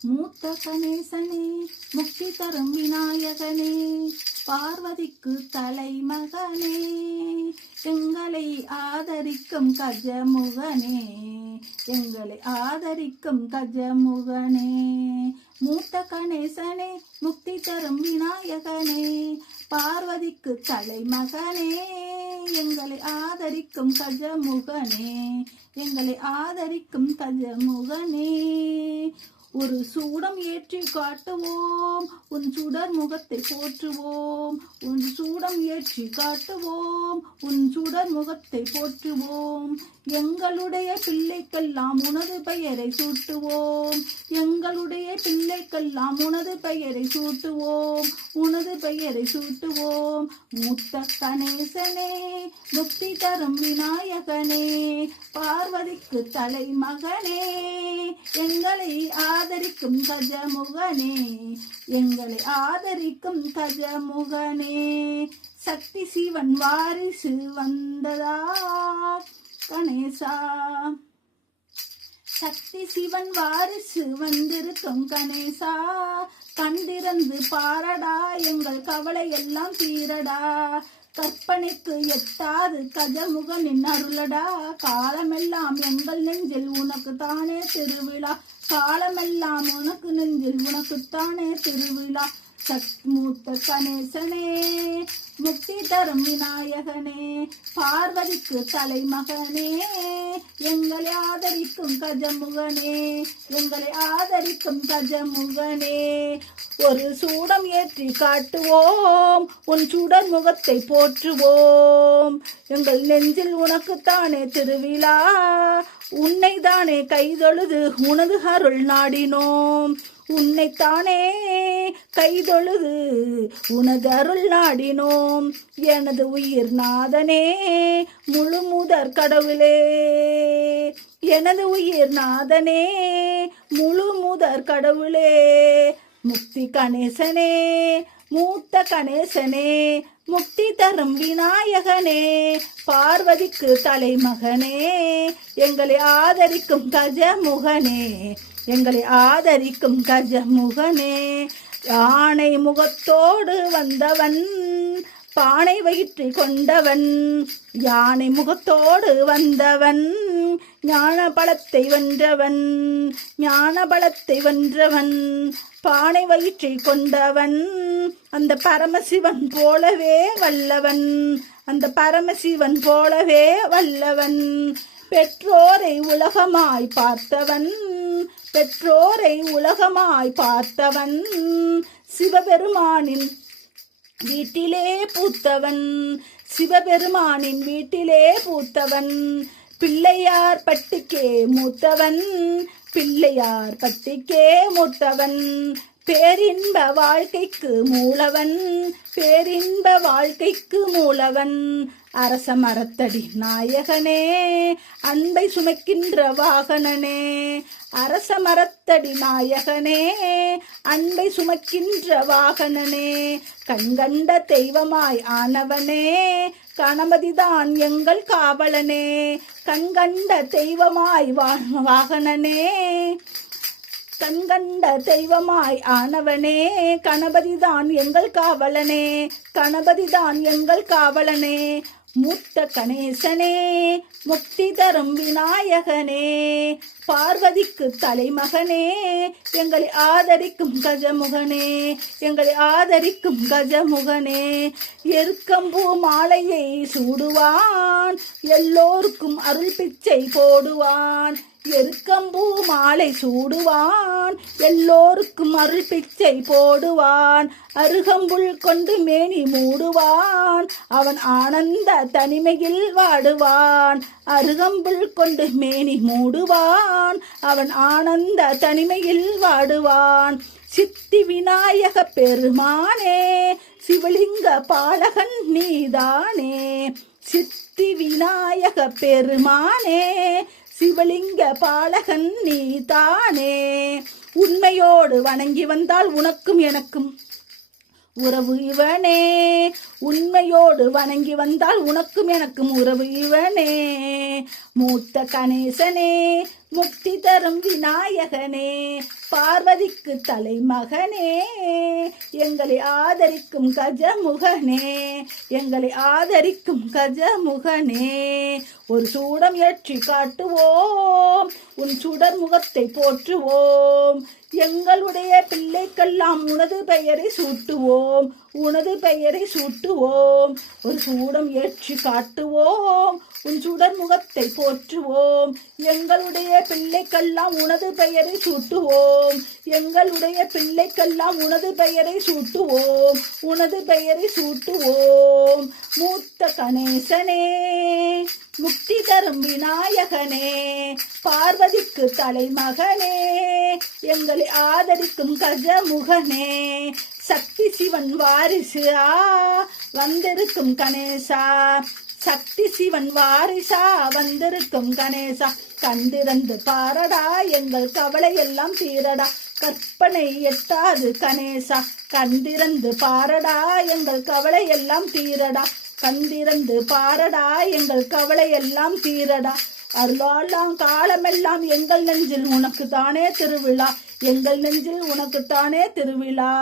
மூத்த கணேசனே முக்தி தரும் விநாயகனே பார்வதிக்கு தலைமகனே எங்களை ஆதரிக்கும் கஜமுகனே எங்களை ஆதரிக்கும் கஜமுகனே மூத்த கணேசனே முக்தி தரும் விநாயகனே பார்வதிக்கு தலைமகனே எங்களை ஆதரிக்கும் கஜமுகனே எங்களை ஆதரிக்கும் கஜமுகனே ஒரு சூடம் ஏற்றி காட்டுவோம் உன் சுடர் முகத்தை போற்றுவோம் உன் சூடம் ஏற்றி காட்டுவோம் உன் சுடர் முகத்தை போற்றுவோம் எங்களுடைய பிள்ளைக்கெல்லாம் உனது பெயரை சூட்டுவோம் எங்களுடைய பிள்ளைக்கெல்லாம் உனது பெயரை சூட்டுவோம் உனது பெயரை சூட்டுவோம் மூத்த கணேசனே முக்தி தரும் விநாயகனே பார்வதிக்கு தலைமகனே எங்களை ஆதரிக்கும் கஜமுகனே எங்களை ஆதரிக்கும் கஜமுகனே சக்தி சிவன் வாரிசு வந்ததா கணேசா சக்தி சிவன் வாரிசு வந்திருக்கும் கணேசா கண்டிருந்து பாரடா எங்கள் கவலை எல்லாம் தீரடா கற்பனைக்கு எட்டாது கஜமுகனின் அருளடா காலமெல்லாம் எங்கள் நெஞ்சில் உனக்கு தானே திருவிழா காலமெல்லாம் உனக்கு நெஞ்சில் உனக்குத்தானே திருவிழா மூத்த கணேசனே முக்தி தரும் விநாயகனே பார்வதிக்கு தலைமகனே எங்களை ஆதரிக்கும் கஜமுகனே எங்களை ஆதரிக்கும் கஜமுகனே ஒரு சூடம் ஏற்றி காட்டுவோம் உன் சுடர் முகத்தை போற்றுவோம் எங்கள் நெஞ்சில் உனக்குத்தானே திருவிழா உன்னை தானே கைதொழுது உனது அருள் நாடினோம் உன்னைத்தானே கைதொழுது உனது அருள் நாடினோம் எனது உயிர் நாதனே முழு முதற் கடவுளே எனது உயிர் நாதனே முழு முதற் கடவுளே முக்தி கணேசனே மூத்த கணேசனே முக்தி தரும் விநாயகனே பார்வதிக்கு தலைமகனே எங்களை ஆதரிக்கும் கஜமுகனே எங்களை ஆதரிக்கும் கஜமுகனே யானை முகத்தோடு வந்தவன் பானை வயிற்று கொண்டவன் யானை முகத்தோடு வந்தவன் ஞான பலத்தை வென்றவன் ஞான பலத்தை வென்றவன் பானை வயிற்றை கொண்டவன் அந்த பரமசிவன் போலவே வல்லவன் அந்த பரமசிவன் போலவே வல்லவன் பெற்றோரை உலகமாய் பார்த்தவன் பெற்றோரை உலகமாய் பார்த்தவன் சிவபெருமானின் வீட்டிலே பூத்தவன் சிவபெருமானின் வீட்டிலே பூத்தவன் பிள்ளையார் பட்டிக்கே மூத்தவன் பிள்ளையார் பட்டிக்கே மூத்தவன் பேரின்ப வாழ்க்கைக்கு மூலவன் பேரின்ப வாழ்க்கைக்கு மூலவன் அரச மரத்தடி நாயகனே அன்பை சுமக்கின்ற வாகனனே அரச மரத்தடி நாயகனே அன்பை சுமக்கின்ற வாகனனே கண்கண்ட தெய்வமாய் ஆனவனே கணபதிதான் எங்கள் காவலனே கண்கண்ட தெய்வமாய் வாகனனே கண்கண்ட தெய்வமாய் ஆனவனே கணபதிதான் எங்கள் காவலனே கணபதிதான் எங்கள் காவலனே மூத்த கணேசனே முக்தி தரும் விநாயகனே பார்வதிக்கு தலைமகனே எங்களை ஆதரிக்கும் கஜமுகனே எங்களை ஆதரிக்கும் கஜமுகனே எருக்கம்பூ மாலையை சூடுவான் எல்லோருக்கும் அருள் பிச்சை போடுவான் எருக்கம்பூ மாலை சூடுவான் எல்லோருக்கும் அருள் பிச்சை போடுவான் அருகம்புல் கொண்டு மேனி மூடுவான் அவன் ஆனந்த தனிமையில் வாடுவான் அருகம்புல் கொண்டு மேனி மூடுவான் அவன் ஆனந்த தனிமையில் வாடுவான் சித்தி விநாயக பெருமானே சிவலிங்க பாலகன் நீதானே சித்தி விநாயக பெருமானே சிவலிங்க பாலகன் நீதானே உண்மையோடு வணங்கி வந்தால் உனக்கும் எனக்கும் உறவு இவனே. உண்மையோடு வணங்கி வந்தால் உனக்கும் எனக்கும் உறவு இவனே. மூத்த கணேசனே, முக்தி தரும் விநாயகனே, பார்வதிக்கு தலைமகனே, எங்களை ஆதரிக்கும் கஜமுகனே, எங்களை ஆதரிக்கும் கஜமுகனே. ஒரு சூடம் ஏற்றி காட்டுவோம், உன் சுடர் முகத்தை போற்றுவோம். எங்களுடைய பிள்ளைக்கெல்லாம் உனது பெயரை சூட்டுவோம், உனது பெயரை சூட்டுவோம். ஒரு சூடம் ஏற்றி காட்டுவோம், உன் சுடர் முகத்தை போற்றுவோம். எங்களுடைய பிள்ளைக்கெல்லாம் உனது பெயரை சூட்டுவோம், எங்களுடைய பிள்ளைக்கெல்லாம் உனது பெயரை சூட்டுவோம், உனது பெயரை சூட்டுவோம். மூத்த கணேசனே, முக்தி தரும் விநாயகனே, பார்வதிக்கு தலைமகனே, எங்களை ஆதரிக்கும் கஜமுகனே, சக்தி சிவன் வாரிசு வந்திருக்கும் கணேசா, சக்தி சிவன் வாரிசா வந்திருக்கும் கணேசா. கண்டிருந்து பாரடா, எங்கள் கவலை எல்லாம் தீரடா, கற்பனை எட்டாது கணேசா. கண்டிருந்து பாரடா, எங்கள் கவலை எல்லாம் தீரடா, கண்டிருந்து பாரடா, எங்கள் கவலை எல்லாம் தீரடா. அருளாலாம் காலமெல்லாம் எங்கள் நெஞ்சில் உனக்கு தானே திருவிழா, எங்கள் நெஞ்சில் உனக்கு தானே திருவிழா.